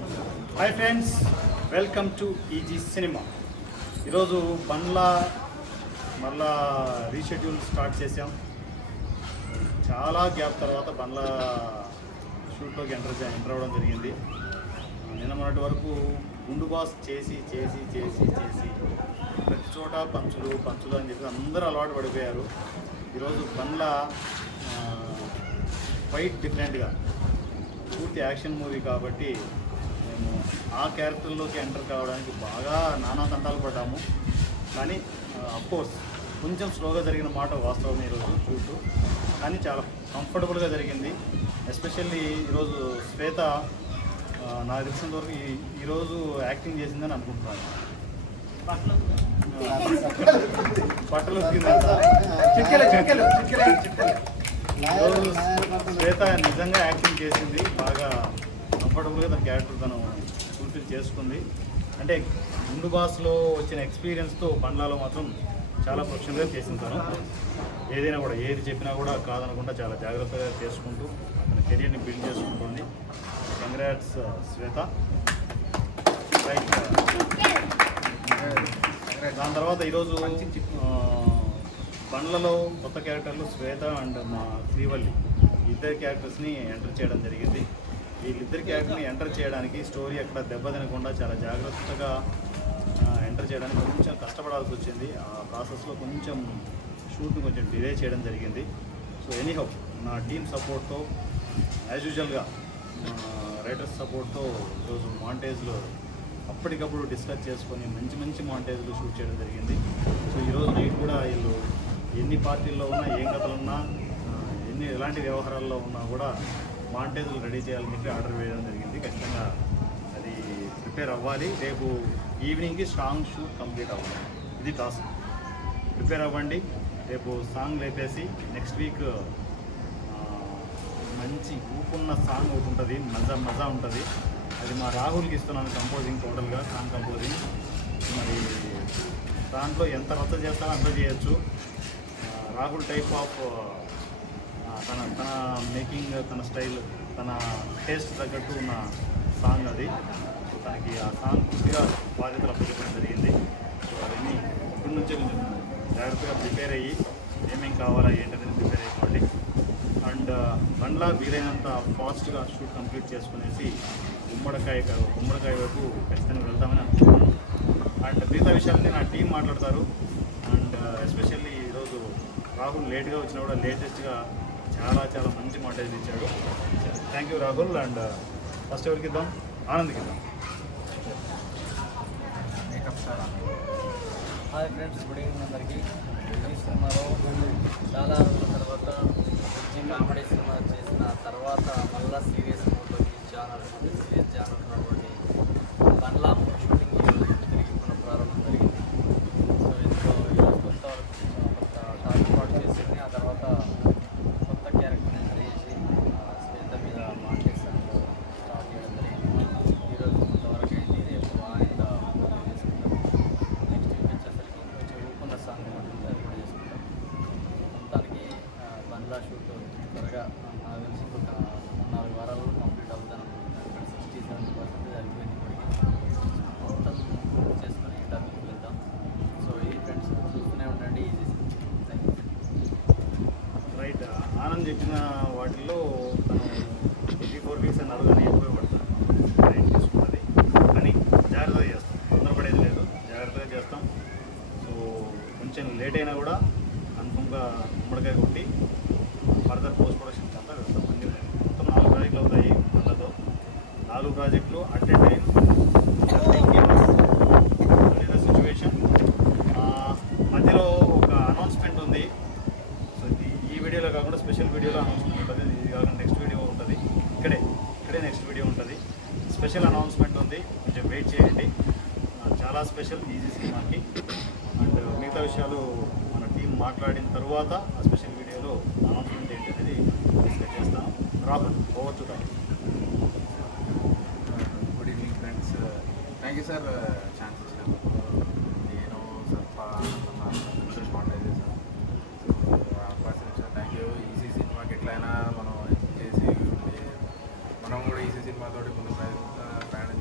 Hi friends welcome to easy cinema ఈరోజు బండ్ల మళ్ళా reschedule start చేసాం చాలా గ్యాప్ తర్వాత బండ్ల షూట్లోకి ఎంటర్ చే- ఎంటర్ అవ్వడం జరిగింది. నిన్న మొన్నటి వరకు గుండు బాస్ చేసి చేసి చేసి చేసి ప్రతి చోట పంచులు పంచులు అని చెప్పి అందరూ అలవాటు పడిపోయారు. ఈరోజు బండ్ల ఫైట్ డిఫరెంట్గా పూర్తి యాక్షన్ మూవీ కాబట్టి మేము ఆ క్యారెక్టర్లోకి ఎంటర్ కావడానికి బాగా నానా తంటాలు పడ్డాము. కానీ అఫ్కోర్స్ కొంచెం స్లోగా జరిగిన మాట వాస్తవం ఈరోజు చూస్తూ కానీ చాలా కంఫర్టబుల్గా జరిగింది. ఎస్పెషల్లీ ఈరోజు శ్వేత నాకు తెలిసినంత వరకు ఈ ఈరోజు యాక్టింగ్ చేసిందని అనుకుంటున్నాను. బట్టలు. చిట్కెలు చిట్కెలు చిట్కెలు శ్వేత నిజంగా యాక్టింగ్ చేసింది. బాగా కంఫర్టబుల్గా తన క్యారెక్టర్ తను ఫుల్ఫిల్ చేసుకుంది. అంటే ముందు బాస్లో వచ్చిన ఎక్స్పీరియన్స్తో బండ్లాలో మాత్రం చాలా ప్రొఫెషనల్గా చేసింది తను. ఏదైనా కూడా ఏది చెప్పినా కూడా కాదనకుండా చాలా జాగ్రత్తగా చేసుకుంటూ తన కెరియర్ని బిల్డ్ చేసుకుంటుంది. కంగ్రాట్స్ uh, శ్వేత. Uh, దాని తర్వాత ఈరోజు uh, బండ్లలో కొత్త క్యారెక్టర్లు శ్వేత అండ్ మా శ్రీవల్లి ఇద్దరు క్యారెక్టర్స్ని ఎంటర్ చేయడం జరిగింది. వీళ్ళిద్దరి క్యారెక్టర్ని ఎంటర్ చేయడానికి స్టోరీ అక్కడ దెబ్బ తినకుండా చాలా జాగ్రత్తగా ఎంటర్ చేయడానికి కొంచెం కష్టపడాల్సి వచ్చింది. ఆ ప్రాసెస్లో కొంచెం షూట్ని కొంచెం డిలే చేయడం జరిగింది. సో ఎనీహౌ నా టీం సపోర్ట్తో యాజ్ యూజువల్గా రైటర్స్ సపోర్ట్తో ఈరోజు మాంటేజ్లో అప్పటికప్పుడు డిస్కస్ చేసుకొని మంచి మంచి మాంటేజ్లు షూట్ చేయడం జరిగింది. సో ఈరోజు నైట్ కూడా వీళ్ళు ఎన్ని పార్టీల్లో ఉన్నా ఏం కథలు ఉన్నా ఎన్ని ఎలాంటి వ్యవహారాల్లో ఉన్నా కూడా బాంటేజ్లు రెడీ చేయాలని చెప్పి ఆర్డర్ వేయడం జరిగింది. ఖచ్చితంగా అది ప్రిపేర్ అవ్వాలి. రేపు ఈవినింగ్కి సాంగ్ షూట్ కంప్లీట్ అవ్వాలి. ఇది టాస్క్. ప్రిపేర్ అవ్వండి. రేపు సాంగ్ లేపేసి నెక్స్ట్ వీక్ మంచి ఊపున్న సాంగ్ ఒకటి ఉంటుంది. మజా మజా ఉంటుంది. అది మా రాహుల్కి ఇస్తున్నాను కంపోజింగ్ టోటల్గా సాంగ్ కంపోజింగ్ మరి దాంట్లో ఎంత రద్ద చేస్తారో అంత చేయొచ్చు. రాహుల్ టైప్ ఆఫ్ తన తన మేకింగ్ తన స్టైల్ తన టేస్ట్ తగ్గట్టు ఉన్న సాంగ్ అది. సో తనకి ఆ సాంగ్ పూర్తిగా బాధ్యతలు అప్పచెప్పడం జరిగింది. సో అవన్నీ ఇప్పటి నుంచే కొంచెం జాగ్రత్తగా ప్రిపేర్ అయ్యి ఏమేం కావాలా ఏంటనేది ప్రిపేర్ అయిపోండి. అండ్ uh, బండ్లా వీలైనంత ఫాస్ట్గా షూట్ కంప్లీట్ చేసుకునేసి గుమ్మడికాయ గుమ్మడికాయ వైపు ఖచ్చితంగా వెళ్తామని అనుకుంటున్నాను. అండ్ మిగతా విషయాలన్నీ నా టీం మాట్లాడతారు. అండ్ uh, ఎస్పెషల్లీ ఈరోజు రాహుల్ లేట్గా వచ్చినా కూడా లేటెస్ట్గా చాలా చాలా మంచి మాటేజ్ ఇచ్చాడు. Thank you Rahul and first ఎవరికి ఇద్దాం? ఆనంద్కి ఇద్దాం. Makeup sir hi friends good evening అందరికీ. ఈ సినిమాలో చాలా రోజుల తర్వాత మంచి కామెడీ సినిమా చేసిన తర్వాత మళ్ళీ సీరియస్ మోడ్లోకి ఛానల్ సీరియస్ ఛానల్ ఉన్నటువంటి బండ్లా షూటింగ్ ఈరోజు తిరిగి పునఃప్రారంభం జరిగింది సో ఇందులో ఈరోజు కొంత కొంత టాక్ పాటు చేసింది ఆ తర్వాత కొత్త క్యారెక్టర్ ఎంటర్ చేసి ఆ, శ్వేత మీద మాంటేషన్ స్టార్ట్ చేయడం జరిగింది ఈరోజు కొంతవరకు అయింది రేపు ఆయన చేసుకుంటాం నెక్స్ట్ వీక్ వచ్చేసరికి కొంచెం ఊపున్న సాంగ్ ఒకటి ఉంది అది కూడా చేసుకుంటాం మొత్తానికి ఆ, బండ్లా షూట్ త్వరగా నాకు తెలిసి ఒక నాలుగు వారాల్లో కంప్లీట్ అవుతాను. ఇక్కడ సిక్స్టీ సెవెంటీ పర్సెంటేజ్ అయిపోయింది ఇప్పటికి. మొత్తం చేసుకొని డబ్బింగ్కి వెళ్తాం సో ఈ ఫ్రెండ్స్ చూస్తూనే ఉండండి. Easy thank you right Anand చెప్పిన వాటిల్లో తను త్రీ ఫోర్ వీక్స్ అన్నారు కానీ ఎక్కువ పడుతుంది టైం తీసుకుంటుంది కానీ జాగ్రత్తగా చేస్తాం. తొందరపడేది లేదు. జాగ్రత్తగా చేస్తాం. సో కొంచెం లేట్ అయినా కూడా కన్ఫర్మ్గా గుమ్మడికాయ కొట్టి ఫర్దర్ పోస్ట్ ప్రొడక్షన్కి అంతా వెళ్తాం అన్ని మొత్తం నాలుగు ప్రాజెక్టులు అవుతాయి వాళ్ళతో నాలుగు ప్రాజెక్టులు అట్ ఏ టైం సిచ్యువేషన్ మధ్యలో ఒక అనౌన్స్మెంట్ ఉంది. సో ఇది ఈ వీడియోలో కాకుండా స్పెషల్ వీడియోలో అనౌన్స్మెంట్ ఉంటుంది. ఇది కాకుండా నెక్స్ట్ వీడియో ఉంటుంది. ఇక్కడే ఇక్కడే నెక్స్ట్ వీడియో ఉంటుంది. స్పెషల్ అనౌన్స్మెంట్ ఉంది. కొంచెం వెయిట్ చేయండి. చాలా స్పెషల్ ఈజీ సినిమాకి అండ్ మిగతా విషయాలు మన టీం మాట్లాడిన తర్వాత ఆ అనౌన్స్మెంట్ ఏంటి అనేది డిస్కస్ చేస్తాం. Robber over to Rahul good evening friends thank you sir chance ఇచ్చినందుకు నేను సర్ప కాంటాక్ట్ చేశాను అవకాశం ఇచ్చాను థ్యాంక్ యూ ఈసీ సినిమాకి ఎట్లయినా మనం చేసి మనం కూడా ఈసీ సినిమాతోటి ముందు ప్రయాణం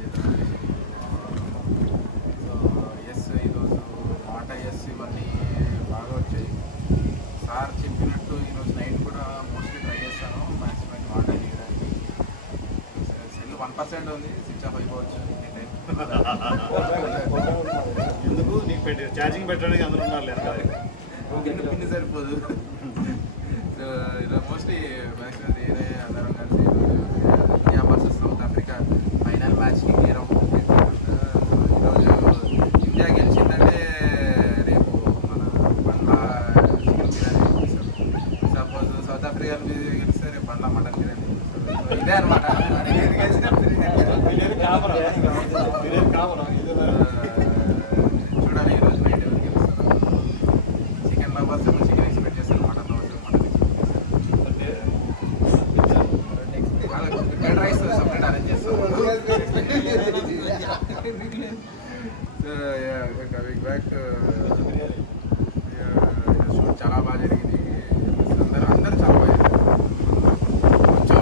పర్సెంట్ ఉంది. స్విచ్ ఆఫ్ అయిపోవచ్చు. ఎందుకు? నీకు పెట్టి ఛార్జింగ్ పెట్టడానికి అందరూ ఉన్నారు పిన్ సరిపోదు? సో ఇలా మోస్ట్లీ మ్యాక్సిమం నేనే అందరం కలిసి India versus South Africa final మ్యాచ్కి గేరం ఈరోజు ఇండియా గెలిచిందంటే రేపు మన బండ్ల chicken biryani suppose South Africa గెలిస్తే రేపు బండ్ల మటన్ బిర్యానీ So, ఇదే అనమాట చూడాలి ఈరోజు నైట్ ఎవరు గెలుస్తారు చికెన్ లవర్స్ ఏమో చికెన్ ఎక్స్పెక్ట్ చేస్తారు మటన్ లవర్స్ ఏమో mutton expect curd rice separate arrange చేస్తారు సో కమింగ్ బ్యాక్ షూట్ చాలా బాగా జరిగింది అందరూ అందరూ చాలా బాగా చేశారు. కొంచెం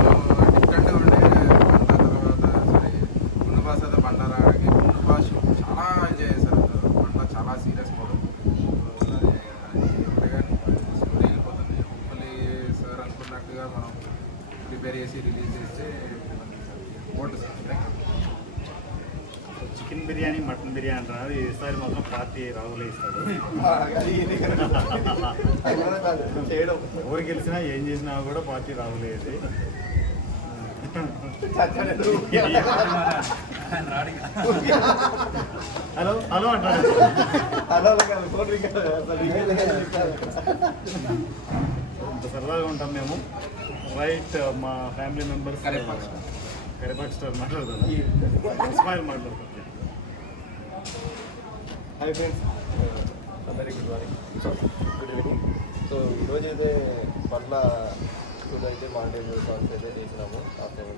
డిఫరెంట్గా ఉండే పంట తర్వాత సారీ ముందు బాస్ అయితే పంట రావడానికి ముందు బాస్ చాలా ఎంజాయ్ చేశారు పంట చాలా సీరియస్ మోడ్ స్టోరీ వెళ్ళిపోతుంది హోప్ఫుల్లీ సార్ అనుకున్నట్టుగా మనం ప్రిపేర్ చేసి రిలీజ్ చేస్తే vote sir chicken biryani mutton biryani అంటున్నారు. ఈసారి మాత్రం పార్టీ రాహులే ఇస్తాడు. ఎవరు గెలిచినా ఏం చేసినా కూడా పార్టీ రాహులే ఇది హలో హలో అంటారు అలా అంత సరదాగా ఉంటాం మేము. రైట్ uh, మా ఫ్యామిలీ మెంబర్స్ కరేపాక్ స్టార్. కరేపాక్ స్టార్ మాట్లాడుతున్నారు ఇస్మాయిల్ మాట్లాడుతున్నారు హాయ్ ఫ్రెండ్స్ అందరికీ good morning good evening so ఈరోజు అయితే పట్ల ఫుడ్ అయితే మాంటేజ్ సాంగ్స్ అయితే చేసినాము ఆఫ్టర్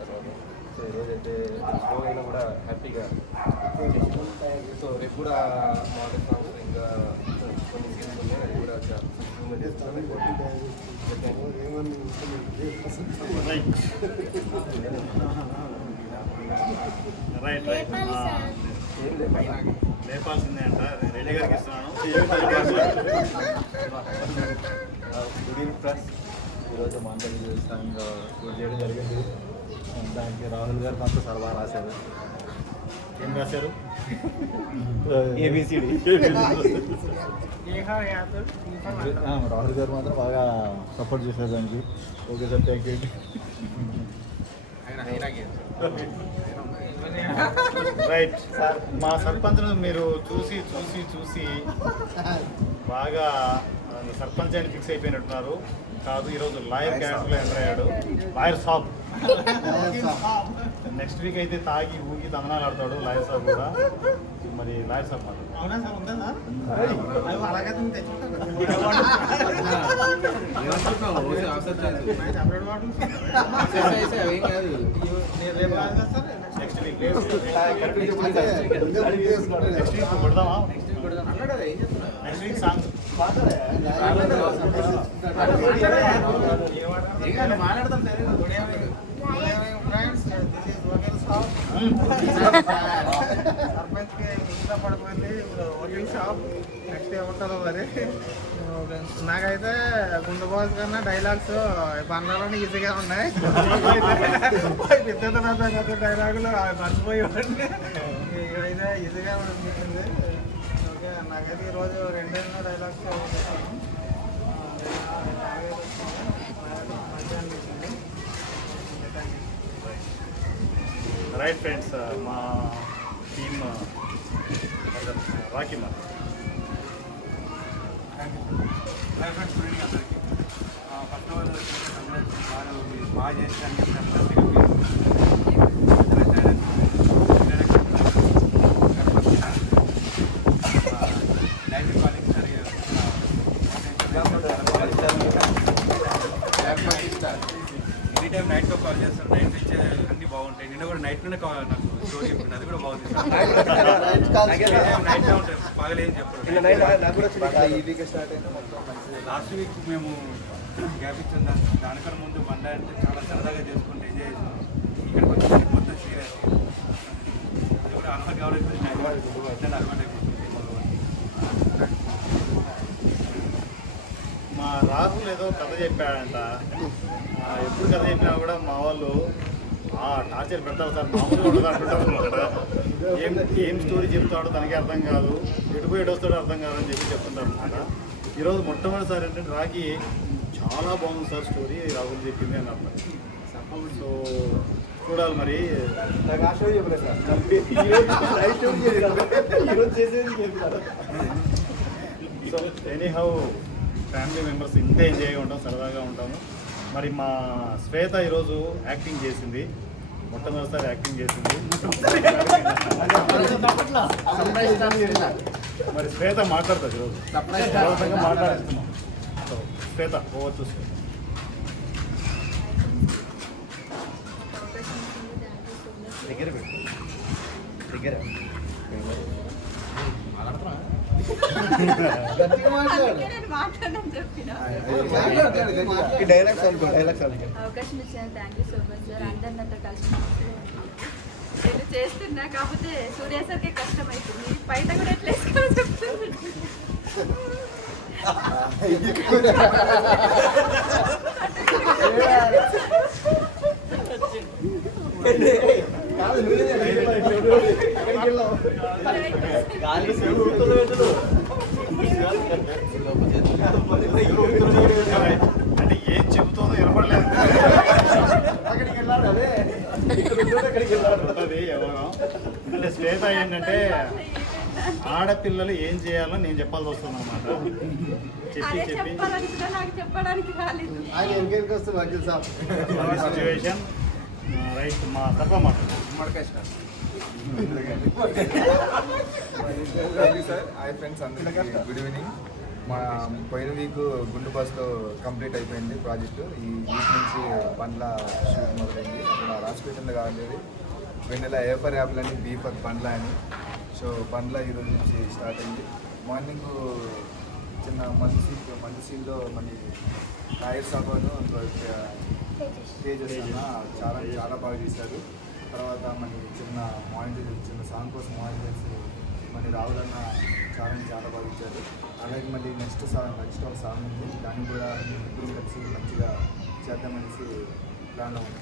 తర్వాత. సో ఈరోజు అయితే స్లో అయినా కూడా హ్యాపీగా సో రేపు కూడా మాంటేజ్ సాంగ్స్ ఇంకా కొన్ని సీన్స్ ఉన్నాయి అది కూడా ఇంప్రూవ్మెంట్ చేస్తాను రైట్ రైట్ రైట్ ఏం లేదు లేపాల్సిందే అంట రెడ్డి గారికి ఇస్తున్నాను గుడ్ ఈవినింగ్ ఫ్రెండ్స్ ఈరోజు మా అంతా సాంగ్ షూట్ చేయడం జరిగింది దానికి రాహుల్ గారు మాకు సరఫరా రాశారు. ఏం రాశారు? ఏబిసిడి రాహుల్ గారు మాత్రం బాగా సపోర్ట్ చేశారు దానికి. Okay sir thank you right. మా సర్పంచ్ మీరు చూసి చూసి చూసి బాగా సర్పంచ్ అని ఫిక్స్ అయిపోయినట్టున్నారు. కాదు ఈరోజు లాయర్ క్యారెక్టర్లో ఎంటర్ అయ్యాడు. లాయర్ సాబ్. నెక్స్ట్ వీక్ అయితే తాగి ఊగి తందనాలు ఆడతాడు లాయర్ సాబ్ కూడా. మరి లాయర్ సాబ్ మాట. Next week next week కొడదామా? Next week song. సర్పంచ్కి ఇంట్లో పడిపోయింది ఇప్పుడు హోటల్ షాప్ నెక్స్ట్ ఏముంటుందో మరి నాకైతే గుండు కన్నా డైలాగ్స్ బండ్లలోనే ఈజీగా ఉన్నాయి పెద్ద డైలాగులు మర్చిపోయేవాడిని ఇదైతే ఈజీగా అనిపించింది ఓకే నాకైతే ఈరోజు రెండైనా డైలాగ్స్ మంచిగా అనిపించింది థ్యాంక్ యూ రైట్ ఫ్రెండ్స్ మా టీమ్ రాకీ మా హాయ్ ఫ్రెండ్స్ గుడ్ ఈవినింగ్ అందరికీ. ఫస్ట్ ఆఫ్ ఆల్ వారు బాగా చేశారని చెప్పిన డైరెక్ట్ టైం నైట్లో కాల్ చేస్తారు నైట్ నుంచి అన్ని బాగుంటాయి. నిన్న కూడా నైట్లోనే కాల్ నాకు స్టోరీ చెప్పింది అది కూడా బాగుంది నైట్ ఉంటాయి. పగలేం చెప్పరు. ఈ వీక్ స్టార్ట్ అయింది మొత్తం. మంచిది లాస్ట్ వీక్ మేము గ్యాప్ ఇచ్చాం దాని దానికన్నా ముందు బండ అంటే చాలా సరదాగా చేసుకుంటే ఎంజాయ్ చేసాం. ఇక్కడికి వచ్చి మొత్తం సీరియస్ అది కూడా అలవాటు కావడం ఇట్లా అలవాటు అయిపోతుంది. మా రాహుల్ ఏదో కథ చెప్పాడంట. ఎప్పుడు కథ చెప్పినా కూడా మా వాళ్ళు ఆ టార్చర్ పెడతారు సార్ మామూలుగా ఏం ఏం స్టోరీ చెప్తాడో తనకి అర్థం కాదు. ఎటు పోయి ఎటు వస్తాడో అర్థం కాదు అని చెప్పి చెప్తుంటారు అనమాట. ఈరోజు మొట్టమొదటిసారి ఏంటంటే రాకి చాలా బాగుంది సార్ స్టోరీ రాహుల్ చెప్పింది అని అన్నారు సో చూడాలి మరి. So anyhow family members ఇంతే ఎంజాయ్గా ఉంటాం సరదాగా ఉంటాము. మరి మా శ్వేత ఈరోజు యాక్టింగ్ చేసింది. మొట్టమొదటిసారి యాక్టింగ్ చేసింది. మరి శ్వేత మాట్లాడుతుంది ఈరోజు. బలవంతంగా మాట్లాడుతున్నాం సో శ్వేత పోవచ్చు దగ్గర పెట్టు. దగ్గర. మాట్లాడుతున్నా డైలాగ్స్ అనుకో డైలాగ్స్ అనుకో అవకాశం ఇచ్చిన thank you so much sir అందరు నాతో కలిసి నేను చేస్తున్నా కాకపోతే సూర్య సార్కే కష్టం అవుతుంది బయట కూడా ఎట్లా అంటే ఏం చెబుతుందో వినపడలేదు అక్కడికి వెళ్ళాడు అదే ఇక్కడ ఉంటే అక్కడికి వెళ్ళాడు ఉంటుంది ఎవరో అంటే శ్వేత ఏంటంటే ఆడపిల్లలు ఏం చేయాలో నేను చెప్పాల్సి వస్తుంది అనమాట చెప్పి చెప్పి ఆయన ఎంకేరికి వస్తే వకీల్ సాబ్ సిచ్యువేషన్ రైట్ మా తప్ప మాట్లాడు మడకాయ స్టార్ సార్. హాయ్ ఫ్రెండ్స్ అందరికీ గుడ్ ఈవినింగ్. మా పోయిన వీక్ గుండు బస్లో కంప్లీట్ అయిపోయింది ప్రాజెక్టు. ఈ వీక్ నుంచి బండ్ల షూట్ మొదలైంది. అక్కడ రాసిపెట్టింది కాలేదు వెన్నెల ఏ ఫర్ యాప్లు అని బీ ఫర్ బండ్ల అని. సో బండ్ల ఈరోజు నుంచి స్టార్ట్ అయింది. మార్నింగ్ చిన్న మంచి సీట్ మంచి సీన్లో మళ్ళీ టైర్ సభను తేజస్ చాలా చాలా బాగా చేశారు తర్వాత మన చిన్న మానిటర్ చిన్న సాంగ్ కోసం మానిటర్స్ మన రాహుల్ అన్న చాలా చాలా బాగా ఇచ్చారు అలాగే మళ్ళీ నెక్స్ట్ సాంగ్ నెక్స్ట్ ఒక సాంగ్ ఉంది. దాన్ని కూడా ఇద్దరు కలిసి మంచిగా చేద్దామనేసి ప్లాన్ ఉంది.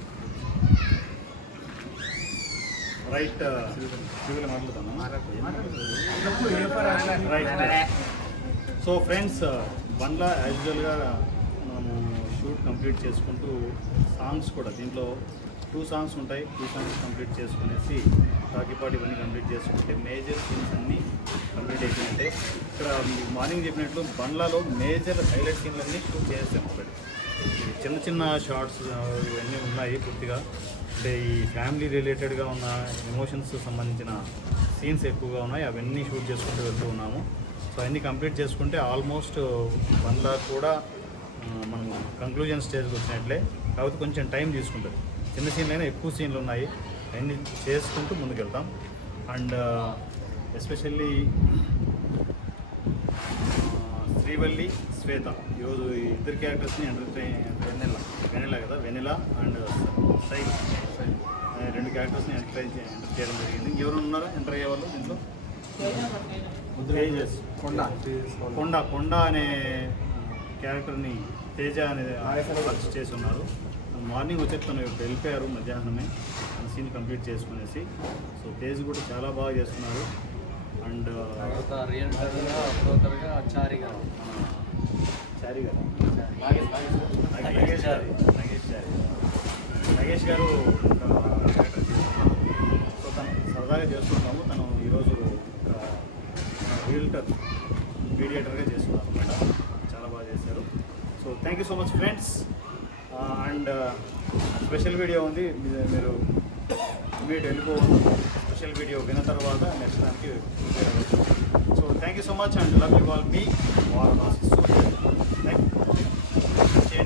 రైట్ మాట్లాడతాను రైట్. సో ఫ్రెండ్స్ బండ్ల యాజువల్గా మనము షూట్ కంప్లీట్ చేసుకుంటూ సాంగ్స్ కూడా దీంట్లో టూ సాంగ్స్ ఉంటాయి. టూ సాంగ్స్ కంప్లీట్ చేసుకునేసి రాకిపాటి ఇవన్నీ కంప్లీట్ చేసుకుంటే మేజర్ సీన్స్ అన్నీ కంప్లీట్ అయిపోయింటే ఇక్కడ మార్నింగ్ చెప్పినట్లు బండ్లలో మేజర్ హైలైట్ సీన్లన్నీ షూట్ చేసాం ఒకటి చిన్న చిన్న షార్ట్స్ ఇవన్నీ ఉన్నాయి పూర్తిగా. అంటే ఈ ఫ్యామిలీ రిలేటెడ్గా ఉన్న ఎమోషన్స్ సంబంధించిన సీన్స్ ఎక్కువగా ఉన్నాయి. అవన్నీ షూట్ చేసుకుంటూ వెళ్తూ ఉన్నాము. సో అన్నీ కంప్లీట్ చేసుకుంటే ఆల్మోస్ట్ వన్ లాక్ కూడా మనం కంక్లూజన్ స్టేజ్కి వచ్చినట్లే. కాకపోతే కొంచెం టైం తీసుకుంటుంది. చిన్న సీన్లైనా ఎక్కువ సీన్లు ఉన్నాయి. అవన్నీ చేసుకుంటూ ముందుకెళ్తాం. And especially Srivalli Swetha. ఈరోజు ఇద్దరు క్యారెక్టర్స్ని ఎంటర్టైన్ వెనెల వెనెల కదా? వెనెల అండ్ సై రెండు క్యారెక్టర్స్ని ఎంటర్టైన్ ఎంటర్ చేయడం జరిగింది. ఎవరు ఉన్నారా? ఎంటర్ అయ్యే వాళ్ళు దీంట్లో తేజస్ కొండ. కొండ కొండ అనే క్యారెక్టర్ని తేజ అనే వర్క్ చేసి ఉన్నారు మార్నింగ్ వచ్చి తను ఇప్పుడు వెళ్ళిపోయారు మధ్యాహ్నమే. సీన్ కంప్లీట్ చేసుకునేసి. సో తేజ్ కూడా చాలా బాగా చేస్తున్నారు. అండ్ తర్వాత రియల్టర్గా బ్రోకర్గా చారి గారు. చారి గారు. నగేష్ గారు. నగేష్ గారు. నగేష్ సో తను సరదాగా చేస్తున్నాము తను ఈరోజు రియల్టర్ మీడియేటర్గా చేస్తున్నారు అనమాట చాలా బాగా చేశారు. So thank you so much friends and special video ఉంది. మీరు మీట్ వెళ్ళిపోవద్దు స్పెషల్ వీడియో విన్న తర్వాత నెక్స్ట్ దానికి so thank you so much and love you all me Varanasi thank